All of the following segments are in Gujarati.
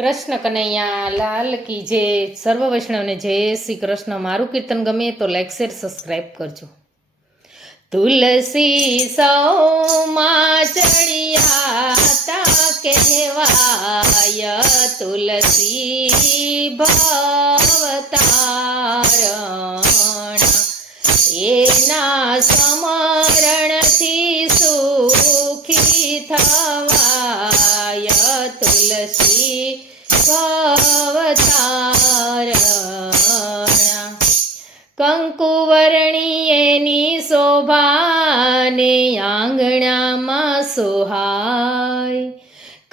કૃષ્ણ કનૈયા લાલ કી જય. સર્વ વૈષ્ણવને જય શ્રી કૃષ્ણ. મારું કીર્તન ગમે તો લાઈક શેર સબસ્ક્રાઈબ કરજો. તુલસી સૌમાં ચડિયાતા કહેવાય, તુલસી ભવતારણ એના સ્મરણથી સુખી થવાય, તુલસી ભવતારણ કંકુવર્ણી એની શોભાને આંગણામાં સોહાય,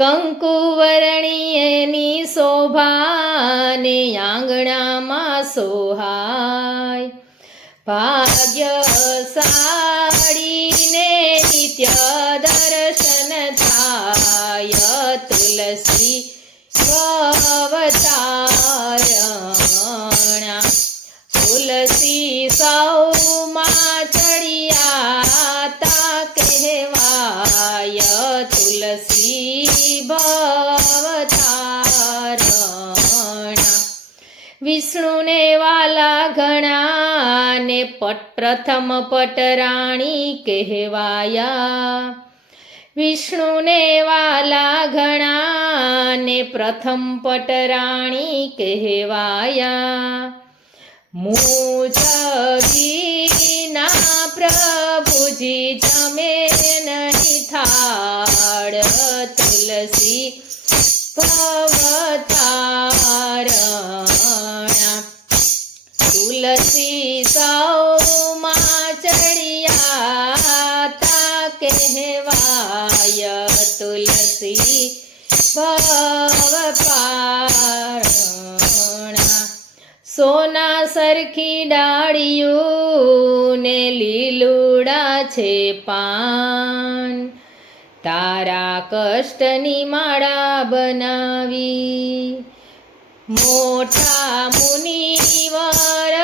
કંકુવર્ણી એની શોભાને આંગણામાં સોહાય, ભાગ્યશાળીને નિત્ય દર્શન થાય, તુલસી ભવતારણ તુલસી સૌમાં ચડિયાતા કહેવાય, તુલસી ભવતારણ વિષ્ણુને વાલા ઘણા ને પ્રથમ પટરાણી કહેવાયા, વિષ્ણુને વાલા ઘણા ને પ્રથમ પટરાણી કહેવાયા, મુજ વિના પ્રભુજી જમે નહીં થાળ, તુલસી ભવતારણ તુલસી સૌમાં ચડિયાતા કહેવાય, તુલસી ભવતારણ સોના સરખી ડાળિયું ને લીલુડા છે પાન, તારા કષ્ટની માળા બનાવી, મોટા મુનિવર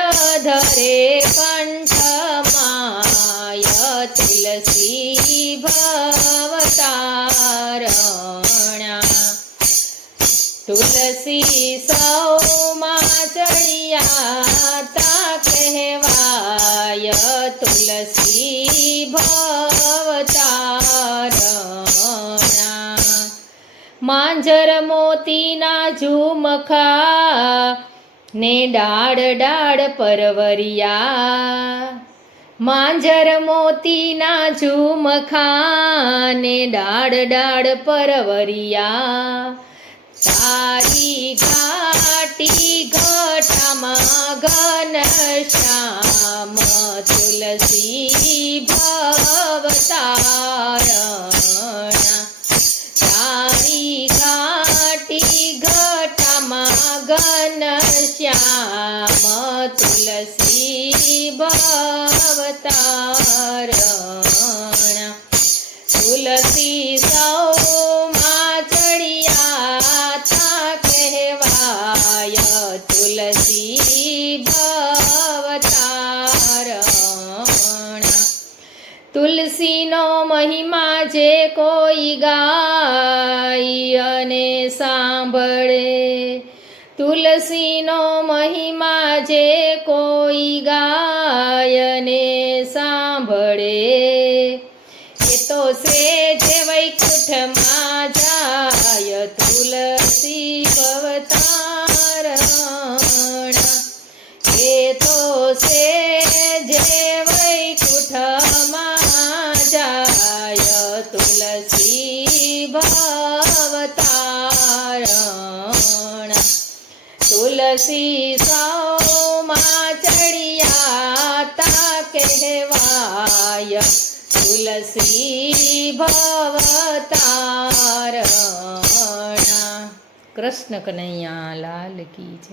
ધરે કંઠમાય, તુલસી ભવતારણ તુલસી સૌમાં ચડિયાતા કહેવાય, તુલસી ભવતારણ માંજર મોતીના ઝુમખા ને ડાળ ડાળ પરવરિયા, માંજર મોતીના ઝુમખા ને ડાળ ડાળ પરવરિયા, તારી ઘાટી ઘટામાં ઘનશ્યામ, તુલસી ભવતારણ તારી ઘાટી ઘટામાં ઘનશ્યામ, તુલસી ભવતારણ તુલસી સૌમાં ચડિયાતા કહેવાય, તુલસી ભવતારણ તુલસીનો મહિમા જે કોઈ ગાય અને સાંભળે, તુલસીનો મહિમા જે કોઈ ગાય અને સાંભળે, એ તો શ્રેષ્ઠ વૈકુંઠમાં જાય, તુલસી ભવતારણ એ તો શ્રેષ્ઠ વૈકુંઠમાં જાય, તુલસી ભવતારણ તુલસી સૌમાં ચડિયાતા કહેવાય, તુલસી ભવતારણ કૃષ્ણ કનૈયા લાલ કી જય.